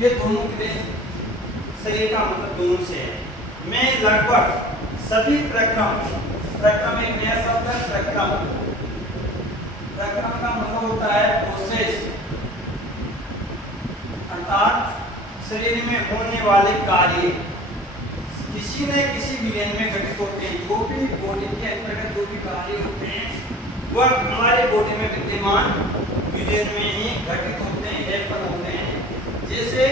ये दोनों के लिए शरीर का मतलब दोनों से है। मैं लगभग सभी प्रक्रम एक नया शब्द है प्रक्रम। प्रक्रम का मतलब होता है प्रोसेस, अर्थात शरीर में होने वाले कार्य किसी न किसी विलयन में घटित होते हैं। जो भी बॉडी के अंतर्गत जो भी कार्य होते हैं वह हमारे बॉडी में विद्यमान विलयन में ही घटित होते हैं, हेल्पर होते हैं। जैसे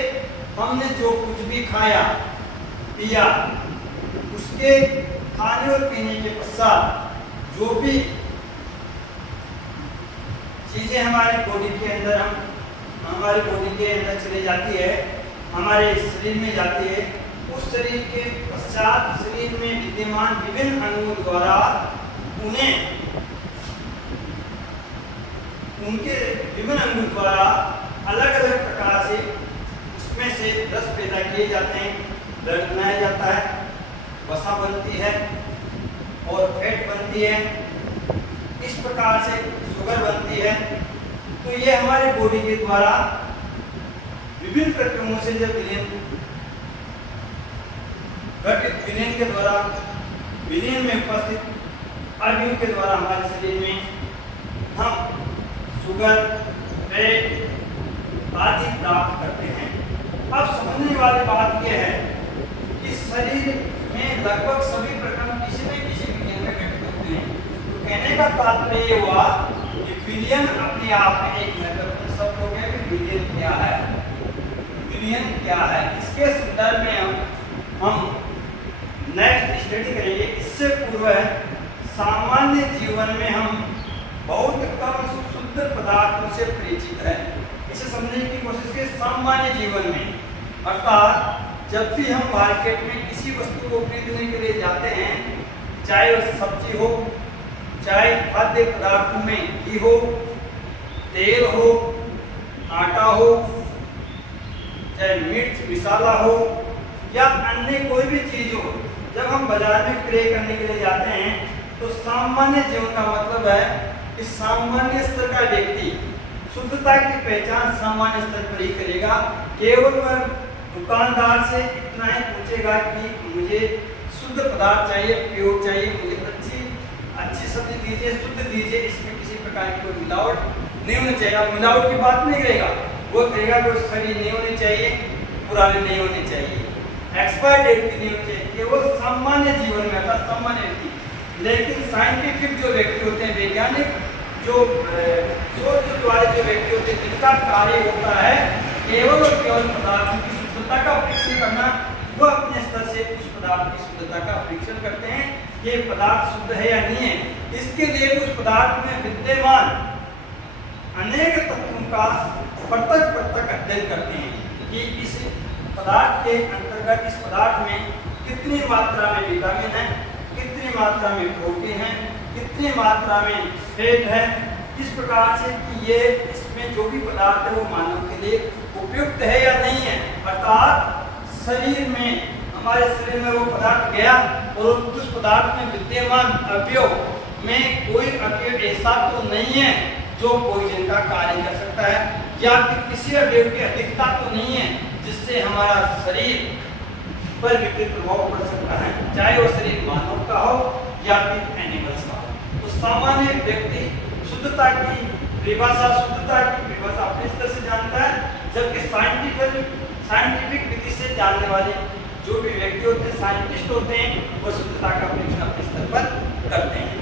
हमने जो कुछ भी खाया पिया, उसके खाने और पीने के पश्चात जो भी चीजें हमारे बॉडी के अंदर हमारे बॉडी के अंदर चली जाती है, हमारे शरीर में जाती है, उस शरीर के पश्चात शरीर में विद्यमान विभिन्न अंगों द्वारा उनके विभिन्न अंगों द्वारा अलग अलग प्रकार से उसमें से रस पैदा किए जाते हैं, ब्लड बनाया जाता है, वसा बनती है और फैट बनती है, इस प्रकार से शुगर बनती है। तो ये हमारे बॉडी के द्वारा विभिन्न प्रक्रियाओं से जब विलयन के द्वारा विलयन में उपस्थित अणुओं के द्वारा हमारे शरीर में हम शुगर, फैट आदि प्राप्त करते हैं। अब समझने वाली बात यह है कि शरीर में लगभग सभी प्रक्रम किसी न किसी विलयन में घटित होते हैं। तो कहने का तात्पर्य ये हुआ कि विलयन अपने आप में एक महत्वपूर्ण शब्द हो गया कि विलयन क्या है। विलयन क्या है, इसके संदर्भ में हम नेक्स्ट स्टडी करेंगे। इससे पूर्व सामान्य जीवन में हम बहुत कम शुद्ध पदार्थों से परिचित हैं। इसे समझने की कोशिश करें। सामान्य जीवन में अर्थात जब भी हम मार्केट में किसी वस्तु को खरीदने के लिए जाते हैं, चाहे वह सब्जी हो, चाहे खाद्य पदार्थों में घी हो, तेल हो, आटा हो, चाहे मिर्च मसाला हो या अन्य कोई भी चीज हो, जब हम बाजार में क्रय करने के लिए जाते हैं तो सामान्य जीवन का मतलब है कि सामान्य स्तर का व्यक्ति शुद्धता की पहचान सामान्य स्तर पर ही करेगा। केवल वह दुकानदार से इतना ही पूछेगा कि मुझे शुद्ध पदार्थ चाहिए, प्योर चाहिए, मुझे अच्छी सब्जी दीजिए, शुद्ध दीजिए, इसमें किसी प्रकार की कोई मिलावट नहीं होनी चाहिए। मिलावट की बात नहीं करेगा, वो कहेगा कि सड़ी नहीं होनी चाहिए, पुरानी नहीं होनी चाहिए, एक्सपायर डेट की नहीं होनी चाहिए। केवल सामान्य जीवन में अर्थात सामान्य व्यक्ति। लेकिन साइंटिफिक जो व्यक्ति होते हैं, वैज्ञानिक जो सोच वाले जो व्यक्ति होते हैं, जिनका कार्य होता है केवल और केवल पदार्थ की शुद्धता का परीक्षण करना, वो अपने स्तर से उस पदार्थ की शुद्धता का परीक्षण करते हैं कि ये पदार्थ शुद्ध है या नहीं है। इसके लिए उस पदार्थ में विद्यमान अनेक तत्वों का प्रत्यक्ष अध्ययन करते हैं कि इस पदार्थ के अंतर्गत, इस पदार्थ में कितनी मात्रा में विटामिन है, कितनी मात्रा में प्रोटीन है, कितनी मात्रा में फैट है, इस प्रकार से कि ये इसमें जो भी पदार्थ है वो मानव के लिए उपयुक्त है या नहीं है। अर्थात शरीर में, हमारे शरीर में वो पदार्थ गया और उस पदार्थ में विद्यमान अवयव में कोई अवयव ऐसा तो नहीं है जो पॉइजन का कार्य कर सकता है, या फिर किसी अवयव की अधिकता तो नहीं है जिससे हमारा शरीर पर विपरीत प्रभाव पड़ सकता है, चाहे वो शरीर मानव का हो या फिर एनिमल्स का हो। तो सामान्य व्यक्ति शुद्धता की परिभाषा अपने स्तर से जानता है, जबकि साइंटिफिक विधि से जानने वाले जो भी व्यक्ति होते हैं, साइंटिस्ट होते हैं, वो शुद्धता का परीक्षण अपने स्तर पर करते हैं।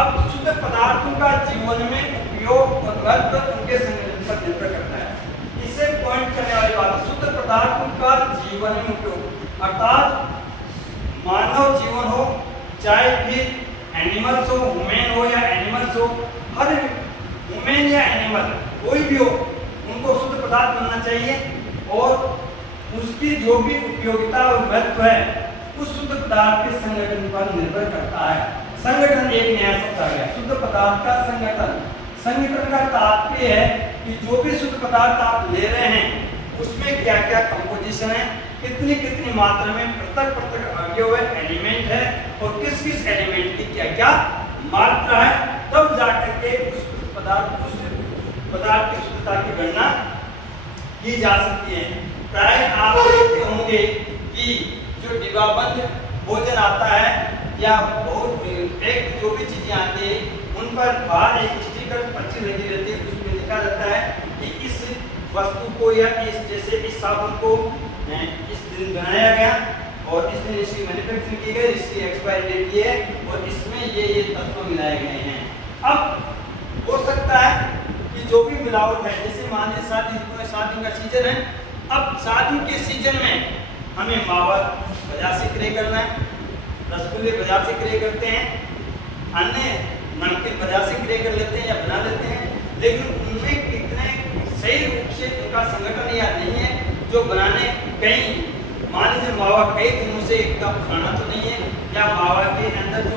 अब शुद्ध पदार्थों का जीवन में उपयोग और महत्व उनके संयोजन पर निर्भर करता है। इसे पॉइंट करने वाली बात, शुद्ध पदार्थों का जीवन में उपयोग अर्थात मानव जीवन हो, चाहे फिर एनिमल्स हो, ह्यूमन हो या एनिमल्स हो, हर ह्यूमन या एनिमल कोई भी हो, उनको शुद्ध पदार्थ बनना चाहिए और उसकी जो भी उपयोगिता और महत्व है उस शुद्ध पदार्थ के संगठन पर निर्भर करता है। संगठन एक नया शब्द आ गया, शुद्ध पदार्थ का संगठन। संगठन का तात्पर्य है कि जो भी शुद्ध पदार्थ आप ले रहे हैं उसमें क्या क्या कंपोजिशन है, कितनी कितनी मात्रा में पृथक अवयव है, एलिमेंट है, और किस किस एलिमेंट की क्या क्या मात्रा है, तब जाकर के उस पदार्थ की शुद्धता की गणना की जा सकती है। प्राय आप देखते होंगे कि जो डिब्बाबंद भोजन आता है या बहुत पैक्ड जो भी चीजें आती है उन पर बाहर एक स्टिकर पर्ची लगी रहती है, उसमें लिखा रहता है कि इस वस्तु को या इस जैसे इस साबुन को इस दिन बनाया गया और इस दिन इसकी मैन्युफैक्चरिंग की गई, इसकी एक्सपायरी डेट ये है और इसमें ये तत्व मिलाए गए हैं। अब हो सकता है कि जो भी मिलावट है, जैसे मान लीजिए शादी का सीजन है, अब शादी के सीजन में हमें मावा बाजार से क्रय करना है, रसगुल्ले बाजार से क्रय करते हैं, अन्य नमकीन बाजार से क्रय कर लेते हैं या बना लेते हैं, लेकिन उनमें कितने सही रूप से उनका संगठन या नहीं है जो बनाने कहीं मान लीजिए मावा कई दिनों से एक कप खाना तो नहीं है या मावा के अंदर जो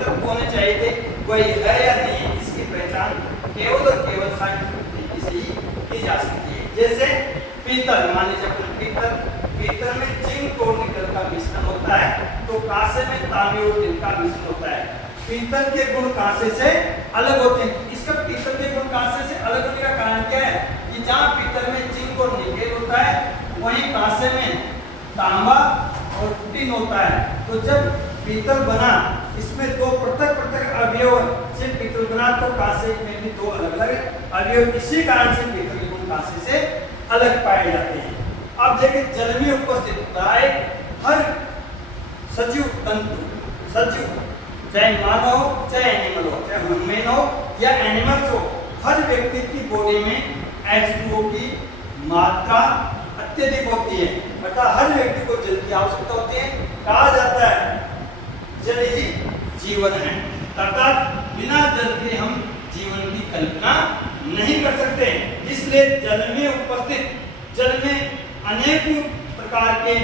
तत्व होने चाहिए थे वही है या नहीं, इसकी पहचान केवल और केवल साइंटिफिक तरीके से ही की जा सकती है। जैसे पीतल, मान लीजिए पीतल में जिंक और निकल का मिश्रण होता है, तो कांसे में तांबे और टिन का मिश्रण होता है। पीतल के गुण कांसे से अलग होते हैं। इसका पीतल के गुण कांसे से अलग होने का कारण क्या है कि जहाँ पीतल में जिंक और निकेल होता है वहीं कांसे में तांबा और टिन होता है। तो जब पीतल बना, इसमें दो पृथक अवयव से पीतल बना, तो कांसे में भी दो अलग अलग अवयव, इसी कारण से पीतल के गुण कांसे से अलग पाए जाते हैं। अब देखिए जल में उपस्थित प्राय हर सजीव तंतु, सजीव चाहे मानव हो चाहे एनिमल हो, चाहे ह्यूमन हो या एनिमल्स हो, हर व्यक्ति की बॉडी में H2O की मात्रा अत्यधिक होती है, अर्थात हर व्यक्ति को जल की आवश्यकता होती है। कहा जाता है जल ही जीवन है, अर्थात बिना जल के हम जीवन की कल्पना नहीं कर सकते। इसलिए जल में उपस्थित, जल में अनेक प्रकार के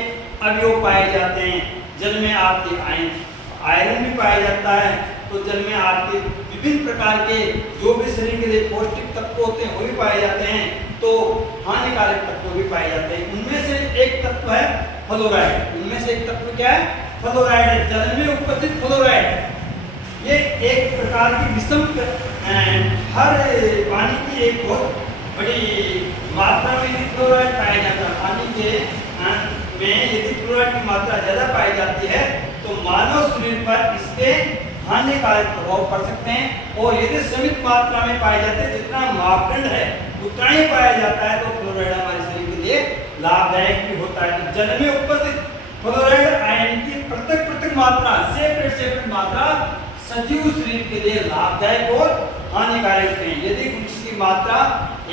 अवयव पाए जाते हैं। जल में आपके आयरन भी पाया जाता है, तो जल में आपके विभिन्न प्रकार के जो भी शरीर के लिए पौष्टिक तत्व होते हैं वो भी पाए जाते हैं, तो हानिकारक तत्व भी पाए जाते हैं। उनमें से एक तत्व है फ्लोराइड। उनमें से एक तत्व क्या है? फ्लोराइड है। जल में उपस्थित फ्लोराइड ये एक प्रकार की विषम हर पानी की एक बहुत बड़ी मात्रा में यदि फ्लोराइड पाया जाता है, पानी के में यदि फ्लोराइड की मात्रा ज्यादा पाई जाती है तो मानव शरीर पर इसके हानिकारक प्रभाव पड़ सकते हैं। और यदि सीमित मात्रा में पाए जाते हैं, जितना मापदंड है उतना ही पाया जाता है, तो फ्लोराइड हमारे शरीर के लिए लाभदायक भी होता है। तो जल में उपस्थित फ्लोराइड आयन की पृथक मात्रा, सेपरेट मात्रा सजीव शरीर के लिए लाभदायक और हानिकारक है। यदि इसकी मात्रा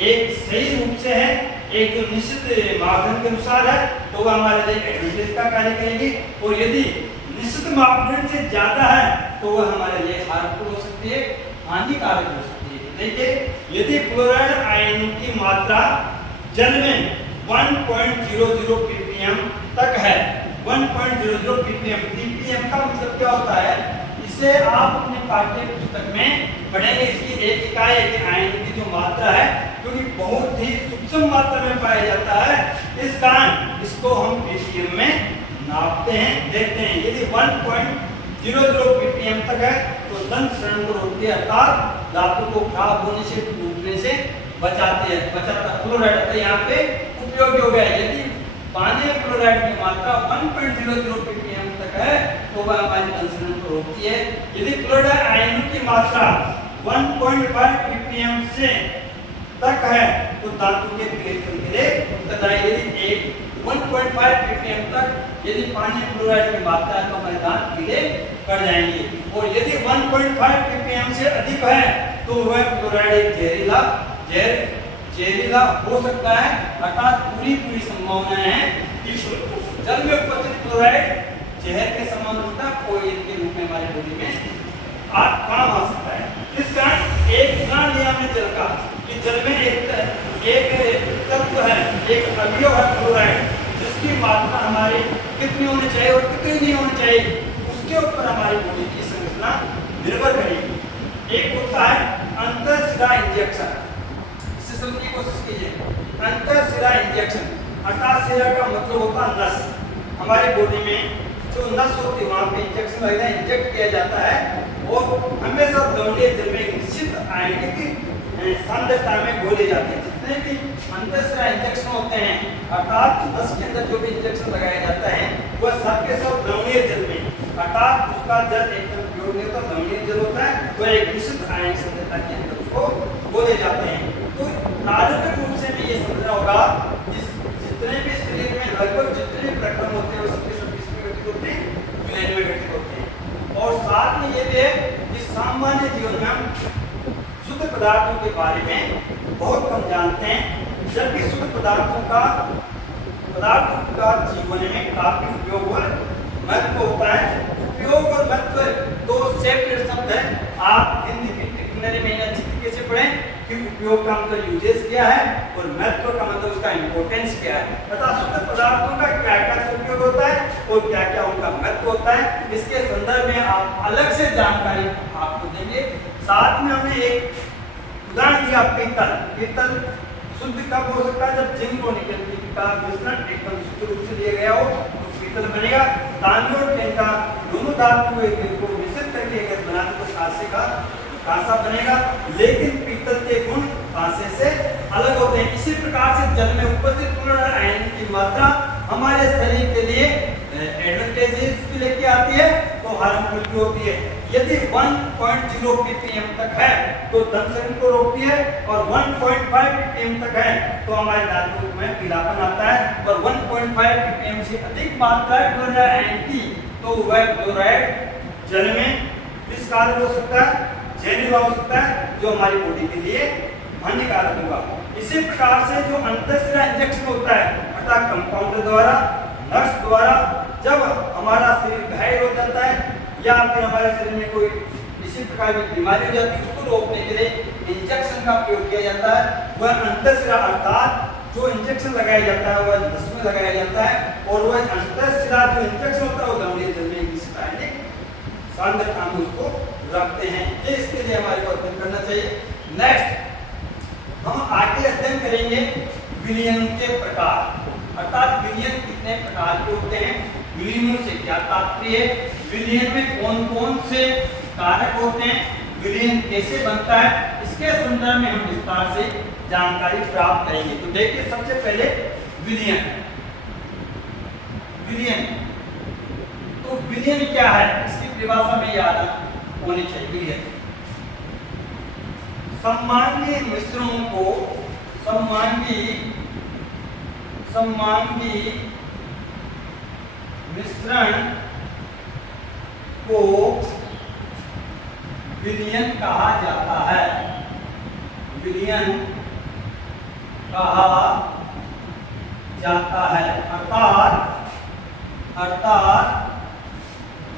एक सही रूप से है, एक जो निश्चित मापदंड के अनुसार है, तो वह हमारे लिए एडवांटेज का कार्य करेगी, और यदि निश्चित मापदंड से ज्यादा है तो वह हमारे लिए हार्मफुल हो सकती है, हानिकारक हो सकती है। देखिए यदि फ्लोराइड आयन की मात्रा जल में 1.00 ppm तक है, 1.00 ppm, ppm का मतलब क्या होता है, इसे आप अपने पाठ्य पुस्तक में पढ़ेंगे। इसकी एक इकाई है आयन की जो मात्रा है, क्योंकि बहुत ही सूक्ष्म मात्रा में पाया जाता है, इस कारण इसको हम ppm में नापते हैं, देखते हैं। यदि 1.00 ppm तक है तो दंत शरण को रोकती है, अर्थात दांतों को खराब होने से, टूटने से बचाती है, फ्लोराइड यहाँ पे उपयोगी हो गया। यदि पानी में फ्लोराइड की मात्रा 1.00 ppm तक है तो वह हमारी दंत शरण को रोकती है। यदि फ्लोराइड आयन की मात्रा 1.5 ppm से तक है तो धातु के विघटन के लिए उत्तरदायी। यदि 1.5 ppm तक यदि पानी फ्लोराइड की मात्रा है तो हमारे दांत पीले पड़ जाएंगे, और यदि 1.5 ppm से अधिक है तो वह फ्लोराइड एक जहरीला हो सकता है, अर्थात पूरी संभावना है कि जल में उपस्थित फ्लोराइड जहर के समान होता है, पॉइजन के रूप में हमारे बॉडी में काम आ सकता है। इस कारण एक ना नियम है जल का कि जल में एक तत्व है, एक अवयव है फ्लोराइड, जिसकी मात्रा हमारी कितनी होनी चाहिए और कितनी नहीं होनी चाहिए, उसके ऊपर हमारी बॉडी की संरचना निर्भर करेगी। एक होता है अंतःशिरा इंजेक्शन, इसे समझने की कोशिश कीजिए। अंतःशिरा इंजेक्शन अर्थात शिरा का मतलब होता है नस। हमारे बॉडी में जो नस होती है वहाँ पे इंजेक्शन वगैरह इंजेक्ट किया जाता है, और हमेशा दौड़िए जब में निश्चित आयनिक सांद्रता में घोले जाते हैं। जितने भी अंतःशिरा इंजेक्शन होते हैं अर्थात रस के अंदर जो भी इंजेक्शन लगाया जाता है वह सबके सब लवणीय जल में अर्थात उसका जल एकदम प्योर नहीं होता, लवणीय जल होता है, वह एक विशुद्ध आयनिक सांद्रता के अंदर उसको घोले जाते हैं। तो प्रारंभिक रूप से भी ये समझना होगा कि जितने भी शरीर में लगभग जितने भी प्रक्रम होते हैं वो सबके सब किसमें घटित होते हैं, विलयन में घटित होते हैं। और साथ में ये भी है कि सामान्य जीवन में हम शुद्ध पदार्थों के बारे में बहुत कम जानते हैं, जबकि शुद्ध पदार्थों का जीवन में काफी उपयोग और महत्व होता है। उपयोग और महत्व दो सेपरेट शब्द है। आप हिंदी की डिक्शनरी में अच्छी तरीके से पढ़ें कि उपयोग का मतलब यूजेस क्या है और महत्व का मतलब उसका इंपॉर्टेंस क्या है, तथा शुद्ध पदार्थों का क्या क्या उपयोग होता है और क्या क्या उनका महत्व होता है। इसके संदर्भ में आप अलग से जानकारी आपको देंगे। साथ में हमने एक उदाहरण दिया पीतल शुद्ध कब हो सकता है, जब जिंक और निकल का मिश्रण एकदम शुद्ध रूप से लिया गया हो तो पीतल बनेगा। तांबे और टिन का दोनों धातु को मिश्रित करके अगर बनाते तो कांसा बनेगा, लेकिन पीतल के गुण कांसे से अलग होते हैं। इसी प्रकार से जल में उपस्थित पूर्ण आयन की मात्रा हमारे शरीर के लिए एडवांटेजेस भी लेके आती है तो हार्मफुल भी होती है। यदि 1.0 ppm तक है तो दंशन को रोकती है और 1.5 ppm तक है तो हमारे दांतों में पीलापन आता है। और 1.5 ppm से अधिक मात्रा है क्लोराइड आयन की तो वह क्लोराइड जल में विषकारक हो सकता है, जहरीला हो सकता है, जो हमारी बॉडी के लिए हानिकारक होगा। इसी प्रकार से जो अंतःशिरा इंजेक्शन होता है अर्थात कंपाउंडर द्वारा, नर्स द्वारा, जब हमारा शरीर घायल हो जाता है या फिर हमारे शरीर में कोई किसी प्रकार की बीमारी हो जाती है उसको रोकने के लिए इंजेक्शन का प्रयोग किया जाता है। वह अंतःशिरा अर्थात जो इंजेक्शन लगाया जाता है वह नस में लगाया जाता है और वह अंतःशिरा जो इंजेक्शन होता है वो लवणीय जल में विशुद्ध आयनिक सांद्रता में उसको रखते हैं। ये इसके लिए हमारे को अध्ययन करना चाहिए। नेक्स्ट हम आगे अध्ययन करेंगे विलयन के प्रकार अर्थात विलयन कितने प्रकार के होते हैं, विलयन से क्या तात्पर्य है, विलयन में कौन कौन से कारक होते हैं, विलयन कैसे बनता है, इसके संदर्भ में हम विस्तार से जानकारी प्राप्त करेंगे। तो देखिए सबसे पहले विलयन तो विलयन क्या है इसकी परिभाषा में याद होनी चाहिए। विलयन सममांगी मिश्रणों को सममांगी मिश्रण को विलयन कहा जाता है। विलयन कहा जाता है अर्थात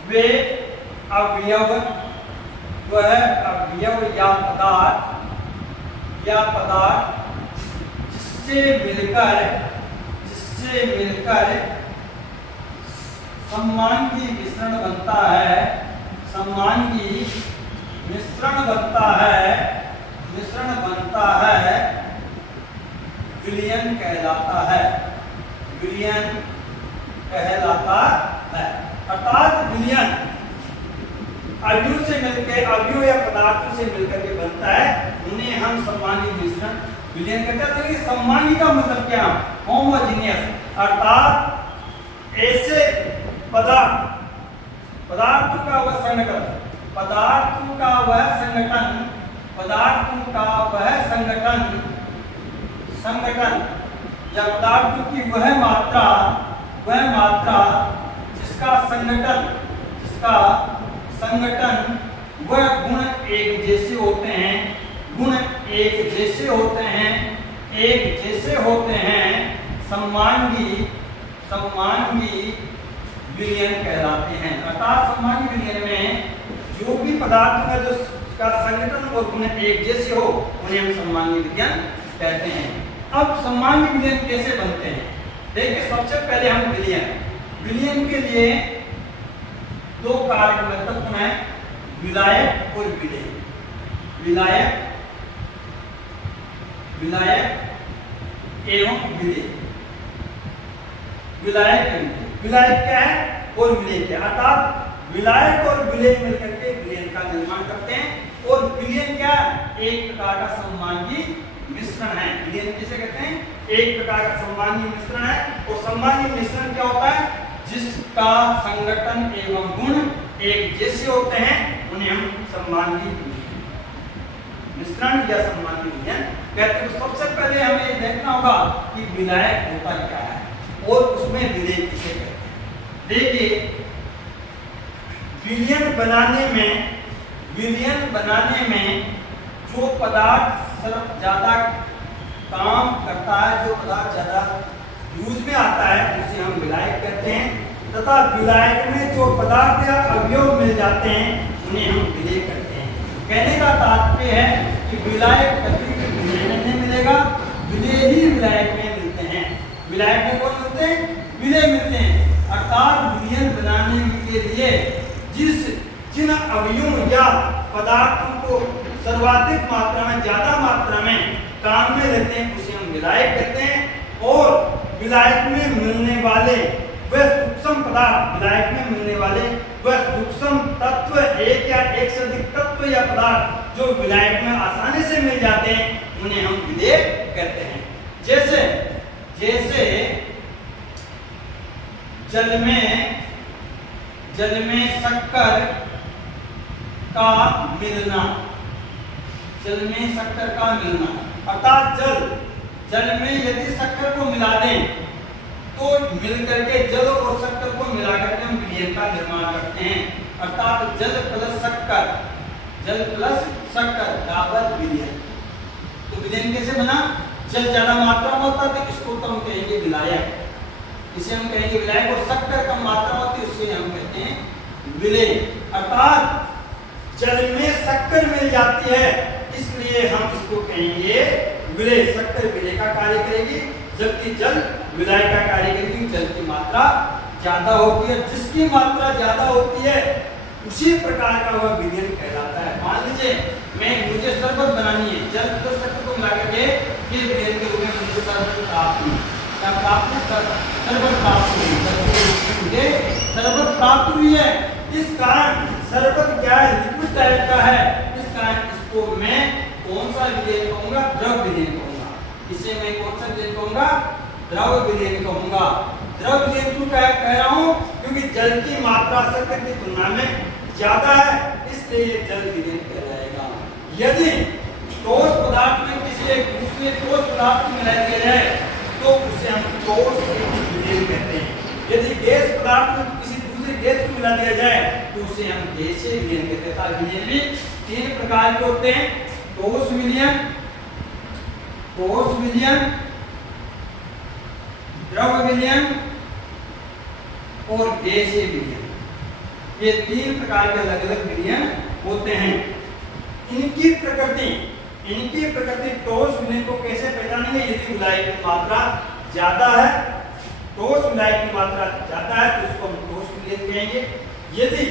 वे अवयव या पदार्थ जिससे मिलकर सममांगी मिश्रण बनता है विलयन कहलाता है। अर्थात विलयन अवयव या पदार्थों से मिलकर के बनता है, उन्हें हम सममांगी मिश्रण विलयन कहते हैं। तो ये सममांगी का मतलब क्या, होमोजेनियस अर्थात ऐसे पदार्थों का वह संगठन या पदार्थों की वह मात्रा जिसका संगठन वह गुण एक जैसे होते हैं सममांगी विलयन कहलाते हैं। अर्थात सममांगी विलयन में जो भी पदार्थ का जो का संगठन और गुण एक जैसे हो उन्हें हम सममांगी विलयन कहते हैं। अब सममांगी विलयन कैसे बनते हैं, देखिए सबसे पहले हम विलयन के लिए दो कारक महत्वपूर्ण है, विलायक और विलेय। विलायक एवं विलेय। विलायक क्या है और विलेय क्या है, अर्थात विलायक और विलेय मिलकर के विलयन का निर्माण करते हैं। और विलयन क्या एक प्रकार का सममांगी मिश्रण है। विलयन किसे कहते हैं? एक प्रकार का सममांगी मिश्रण है। और सममांगी मिश्रण क्या होता है? जिसका संगठन एवं गुण एक जैसे होते हैं उन्हें हम सममांगी मिश्रण या सममांगी विलयन कहते हैं। तो सबसे पहले हमें ये देखना होगा कि विलायक होता क्या है और उसमें विलय किसे कहते हैं। देखिए, विलयन बनाने में जो पदार्थ ज्यादा काम करता है, जो पदार्थ ज्यादा यूज में आता है, उसे हम विलायक कहते हैं। तथा विलायक में जो पदार्थ या अवयव मिल जाते हैं उन्हें हम विलय कहते हैं। कहने का तात्पर्य है कि विलायक कभी भी विलय में नहीं मिलेगा, विलय ही विलायक में मिलते हैं। विलायक में कौन मिलते हैं? विलय मिलते हैं। अर्थात विलयन बनाने के लिए जिन अवयवों या पदार्थों को सर्वाधिक मात्रा में, ज्यादा मात्रा में काम में लेते हैं उसे हम विलायक कहते हैं। और विलायक में मिलने वाले वह सूक्ष्म पदार्थ, विलायक में मिलने वाले वह सूक्ष्म तत्व, एक या एक से अधिक तत्व या पदार्थ जो विलायक में आसानी से मिल जाते हैं उन्हें हम विलय कहते हैं। जैसे जल में शक्कर का मिलना, अर्थात जल में यदि शक्कर को मिला दें तो मिल करके जल और शक्कर को मिला करके हम विलयन का निर्माण करते हैं। अर्थात जल प्लस शक्कर बराबर विलयन। तो विलयन कैसे बना? जल ज्यादा मात्रा में होता है तो इसको तो हम कहेंगे विलायक, इसे हम कहेंगे विलायक। और शक्कर कम मात्रा होती है उससे हम कहते हैं विलय। अर्थात जल में शक्कर मिल जाती है इसलिए हम इसको कहेंगे विलय। शक्कर विलय का कार्य करेगी जबकि जल विलय का कार्य करेगी। जल की मात्रा ज्यादा होती है, जिसकी मात्रा ज्यादा होती है उसी प्रकार का वह विलयन कहलाता है। मान लीजिए मुझे शरबत बनानी है, जल तो शक्कर को मिला करके ये विलयन के रूप में मुझे शरबत प्राप्त हुई। क्या प्राप्त हुई? शरबत प्राप्त हुई। मुझे शरबत प्राप्त हुई है। इस कारण शरबत क्या है? लिक्विड टाइप का है। इस कारण इसको मैं कौन सा विलयन कहूंगा? द्रव विलयन कहूंगा। इसे मैं कौन सा विलयन कहूंगा? द्रव विलयन कहूंगा। द्रव विलयन क्यों कह रहा हूं? क्योंकि जल की मात्रा शक्कर की तुलना में ज्यादा है इसलिए ये जल विलयन कहलाएगा। यदि ठोस पदार्थ में किसी एक दूसरे ठोस पदार्थ को मिला दिया जाए तो उसे हम ठोस विलयन कहते हैं। यदि गैस पदार्थ में किसी दूसरे गैस को मिला दिया जाए तो उसे हम गैसीय विलयन कहते हैं। विलयन भी तीन प्रकार के होते हैं: ठोस विलयन, द्रव विलयन और गैसीय विलयन। ये तीन प्रकार के अलग अलग विलयन होते हैं। इनकी प्रकृति ठोस विलयन को कैसे पहचानेंगे? यदि विलायक की मात्रा ज्यादा है, ठोस विलायक की मात्रा ज्यादा है तो उसको हम ठोस विलयन कहेंगे। यदि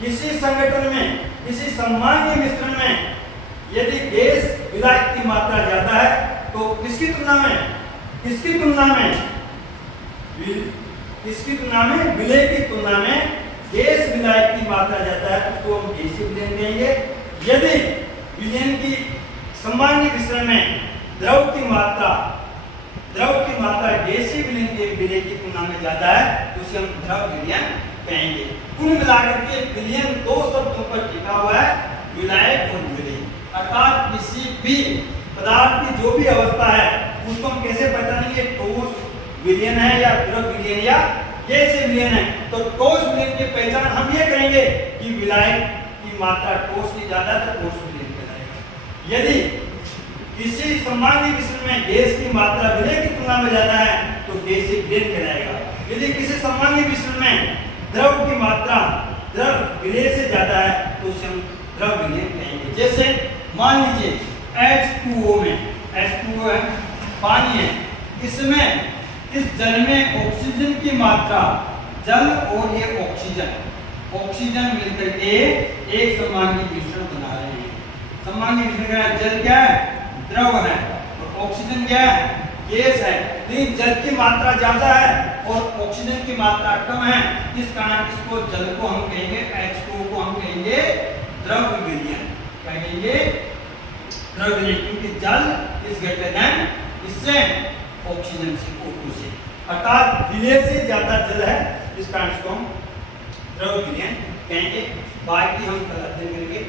किसी संगठन में, किसी सममांगी मिश्रण में यदि गैस विलायक की मात्रा ज्यादा है तो किसकी तुलना में विलय की तुलना में गैस विलायक की मात्रा ज्यादा है तो उसको हम गैसीय विलयन कहेंगे। यदि विलयन की सममांगी मिश्रण में द्रव की मात्रा गैसीय विलय की तुलना में ज्यादा है तो उसे हम द्रव विलयन कहेंगे। कुल मिलाकर के विलयन दो शब्दों पर टिका हुआ है, विलायक और विलय। अर्थात किसी भी पदार्थ की जो भी अवस्था है उसको हम कैसे पहचानेंगे? ठोस विलयन है या द्रव विलयन या गैसीय विलयन है। तो ठोस विलयन की पहचान हम ये करेंगे कि विलायक की मात्रा ठोस की ज्यादा है तो ठोस विलयन कहलाएगा। यदि किसी सममांगी मिश्रण में गैस की मात्रा विलय की तुलना में ज्यादा है तो गैसीय विलयन कहलाएगा। यदि किसी सममांगी मिश्रण में द्रव की मात्रा द्रव विलय से ज्यादा है तो उसे हम द्रव विलयन कहेंगे। जैसे मान लीजिए H2O में H2O है, पानी है, इसमें इस जल में ऑक्सीजन की मात्रा, जल और ये ऑक्सीजन मिलकर के एक सममांगी मिश्रण बना रहे हैं। सममांगी मिश्रण क्या है? जल क्या है? द्रव है और ऑक्सीजन क्या है? गैस है। लेकिन जल की मात्रा ज्यादा है और ऑक्सीजन की मात्रा कम है, इस कारण इसको जल को हम कहेंगे, H2O को हम कहेंगे द्रव विलयन। क्या कहेंगे? द्रव विलीन, क्योंकि जल इज ग्रेटर देन इससे ऑक्सीजन से, O2 से, अर्थात विलय से ज्यादा जल है, इस कारण इसको हम द्रव विलयन कहेंगे। बाकी हम कल अध्ययन करेंगे।